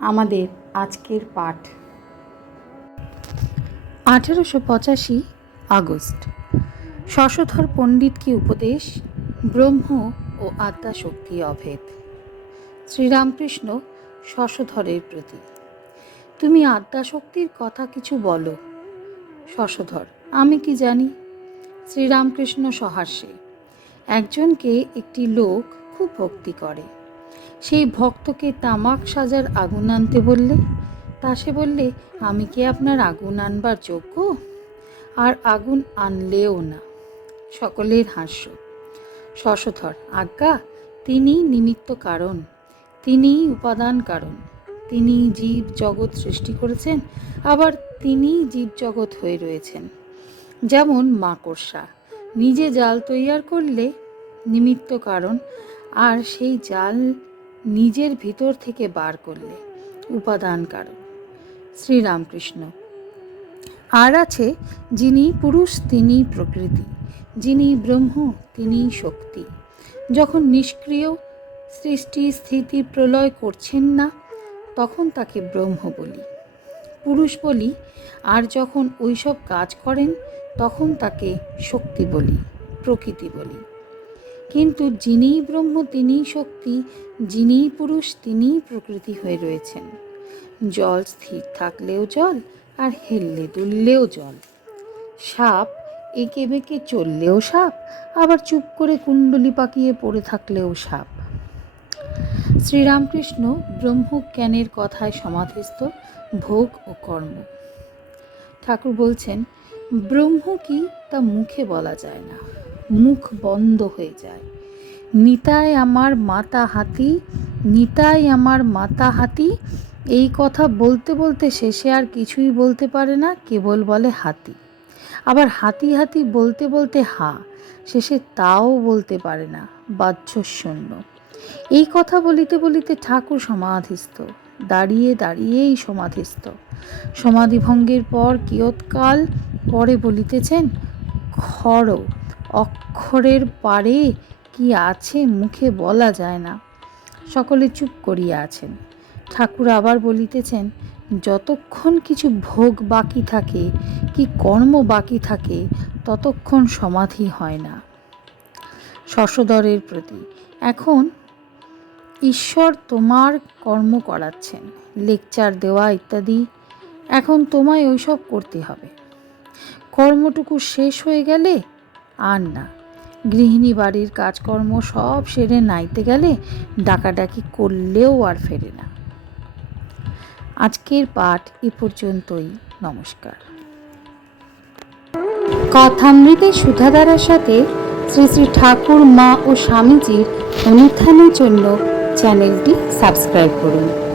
আমাদের আজকের পাঠ। আঠেরোশো পঁচাশি আগস্ট। শশধর পণ্ডিত কি উপদেশ, ব্রহ্ম ও আত্মা শক্তি অভেদ। শ্রীরামকৃষ্ণ শশধরের প্রতি। তুমি আত্মা শক্তির কথা কিছু বলো। শশধর, আমি কি জানি? শ্রীরামকৃষ্ণ সহাস্যে। একজনকে একটি লোক খুব ভক্তি করে। সেই ভক্তকে তামাক সাজার আগুন আনতে বললে? তা সে বললে, আমি কি আপনার আগুন আনবার যোগ্য? আর আগুন আনলেও না। সকলের হাস্য। শশধর, আজ্ঞা তিনি নিমিত্ত কারণ তিনি উপাদান কারণ তিনি জীব জগৎ সৃষ্টি করেছেন, আবার তিনি জীব জগৎ হয়ে রয়েছেন। যেমন মাকড়সা, নিজে জাল তৈয়ার করলে নিমিত্ত কারণ, আর সেই জাল নিজের ভিতর থেকে বার করলে উপাদান কারণ শ্রীরামকৃষ্ণ। আর আছে যিনি পুরুষ, তিনি প্রকৃতি, যিনি ব্রহ্ম, তিনি শক্তি। যখন নিষ্ক্রিয় সৃষ্টি স্থিতি প্রলয় করছেন না, তখন তাকে ব্রহ্ম বলি, পুরুষ বলি, আর যখন ওইসব কাজ করেন, তখন তাকে শক্তি বলি, প্রকৃতি বলি। কিন্তু যিনিই ব্রহ্ম, তিনিই শক্তি, যিনিই পুরুষ, তিনিই প্রকৃতি হয়ে রয়েছেন। জল স্থির থাকলেও জল আর হেললে দুললেও জল। সাপ এঁকে বেঁকে চললেও সাপ, আবার চুপ করে কুণ্ডলি পাকিয়ে পড়ে থাকলেও সাপ। শ্রীরামকৃষ্ণ ব্রহ্মজ্ঞানের কথায় সমাধিস্থ ভোগ ও কর্ম। ঠাকুর বলছেন, ব্রহ্ম কি তা মুখে বলা যায় না। মুখ বন্ধ হয়ে যায়। নিতাই আমার মাতা হাতি, নিতাই আমার মাতা হাতি। এই কথা বলতে বলতে শেষে আর কিছুই বলতে পারে না, কেবল বলে হাতি। আবার হাতি হাতি বলতে বলতে হা, শেষে তাও বলতে পারে না বাহ্যশূন্য এই কথা বলিতে বলিতে ঠাকুর সমাধিস্থ, দাঁড়িয়ে দাঁড়িয়েই সমাধিস্থ। সমাধিভঙ্গের পর কিয়ৎকাল পরে বলিতেছেন খড় অক্ষরের পারে কি আছে মুখে বলা যায় না। সকলে চুপ করিয়া আছেন। ঠাকুর আবার বলিতেছেন, যতক্ষণ কিছু ভোগ বাকি থাকে, কি কর্ম বাকি থাকে, ততক্ষণ সমাধি হয় না। শশধরের প্রতি, এখন ঈশ্বর তোমার কর্ম করাচ্ছেন, লেকচার দেওয়া ইত্যাদি, এখন তোমায় ওইসব করতে হবে। কর্মটুকু শেষ হয়ে গেলে আর না। গৃহিণী বাড়ির কাজকর্ম সব সেরে নাইতে গেলে ডাকাডাকি করলেও আর ফেরে না। আজকের পাঠ এ পর্যন্তই। নমস্কার। কথামৃতের সুধাধারার সাথে শ্রী শ্রী ঠাকুর, মা ও স্বামীজির অনুত্থানের জন্য চ্যানেলটি সাবস্ক্রাইব করুন।